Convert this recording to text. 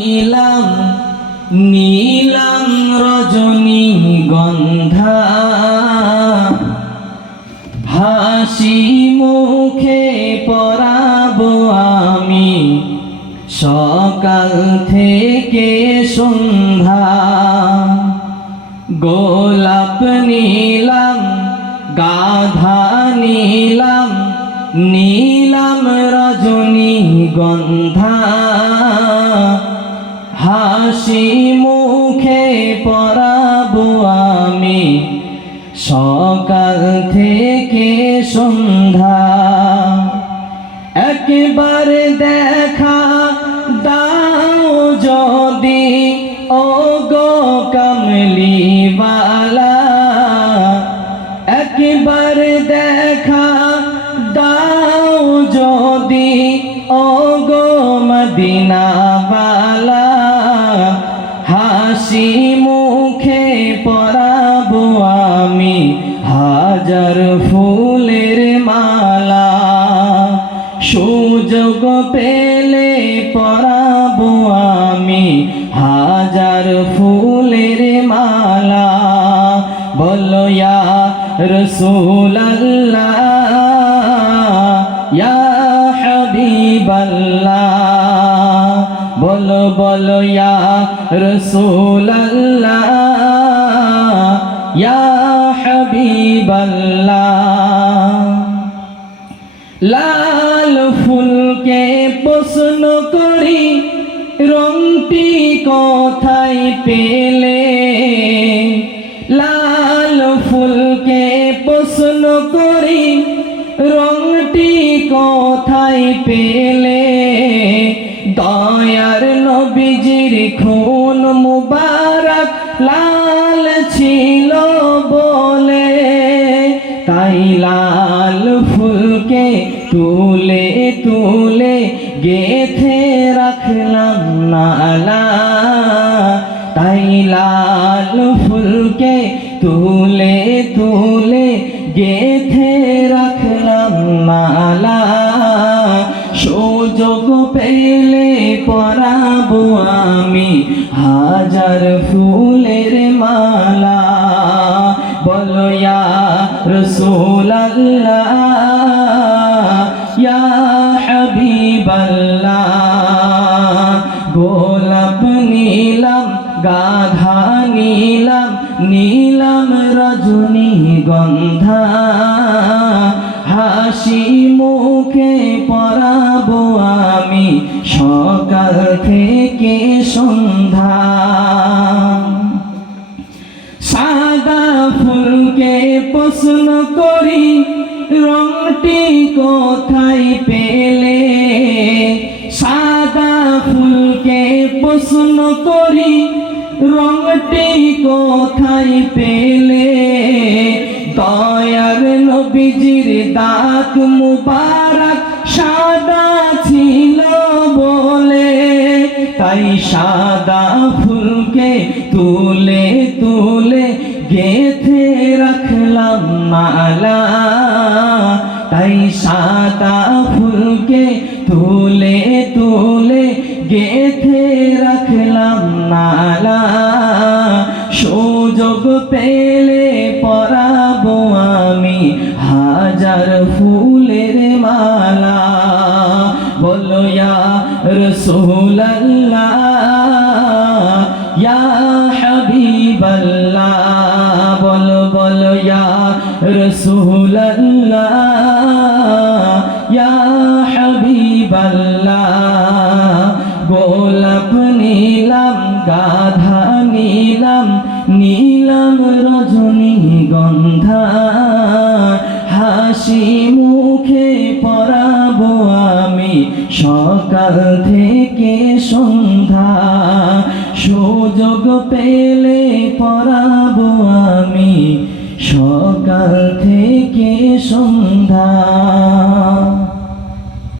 নীলাম নীলাম রজনী গন্ধা হাসি মুখে পরাবো আমি সকাল থেকে সন্ধ্যা। গোলাপ নীলাম গাধা নীলাম নীলাম রজনী গন্ধা হাসি মুখে পরাবো আমি সকাল থেকে সন্ধ্যা। একবার দেখা দাও যদি ও গো কামলিওয়ালা, একবার দেখা দাও যদি ও গো মদিনাওয়ালা, হাসি মুখে পরাবো আমি হাজার ফুলের মালা। সুযোগ পেলে পরাবো আমি হাজার ফুলের মালা। বলো ইয়া রাসূলুল্লাহ ইয়া হাবিবাল্লাহ, বলো বলো ইয়া রাসূলুল্লাহ ইয়া হাবিবাল্লাহ। লাল ফুলকে প্রশ্ন করি রংটি কোথায় পেলে, লাল ফুলকে প্রশ্ন করি রংটি কোথায় পেলে। দয়ার নবীজির খুন মুবারক লাল ছিল বলে, তাই লাল ফুলকে তুলে তুলে গেথে রাখলাম মালা। তাই লাল ফুলকে তুলে তুলে গেথে রাখলাম মালা। সুযোগ পেলে পরাবো আমি হাজার ফুলের মালা। বলো ইয়া রাসূলুল্লাহ ইয়া হাবিবাল্লাহ। গোলাপ নীলাম গাধা নীলাম নীলাম রজনী গন্ধা হাসি মুখে পরাবো আমি সকাল থেকে সন্ধ্যা। সাদা ফুলকে প্রশ্ন করি রংটি কোথায় পেলে, সাদা ফুলকে প্রশ্ন করি রংটি কোথায় পেলে। দয়ার নবীজির দাঁত মুবারক সাদা ছিল বলে, তাই সাদা ফুলকে তুলে তুলে গেথে রাখলাম মালা। তাই সাদা ফুলকে তুলে তুলে গেথে রাখলাম মালা। সুযোগ পেলে পরাবো আমি হাজার ফুলের মালা। বলো ইয়া রাসূলুল্লাহ ইয়া হাবিবাল্লাহ, বলো বলো ইয়া রাসূলুল্লাহ ইয়া হাবিবাল্লাহ। গোলাপ নীলাম গাধা নীলাম নীলাম রজনী গন্ধা হাসি মুখে পরাবো আমি সকাল থেকে সন্ধ্যা। সুযোগ পেলে পরাবো আমি সকাল থেকে সন্ধ্যা।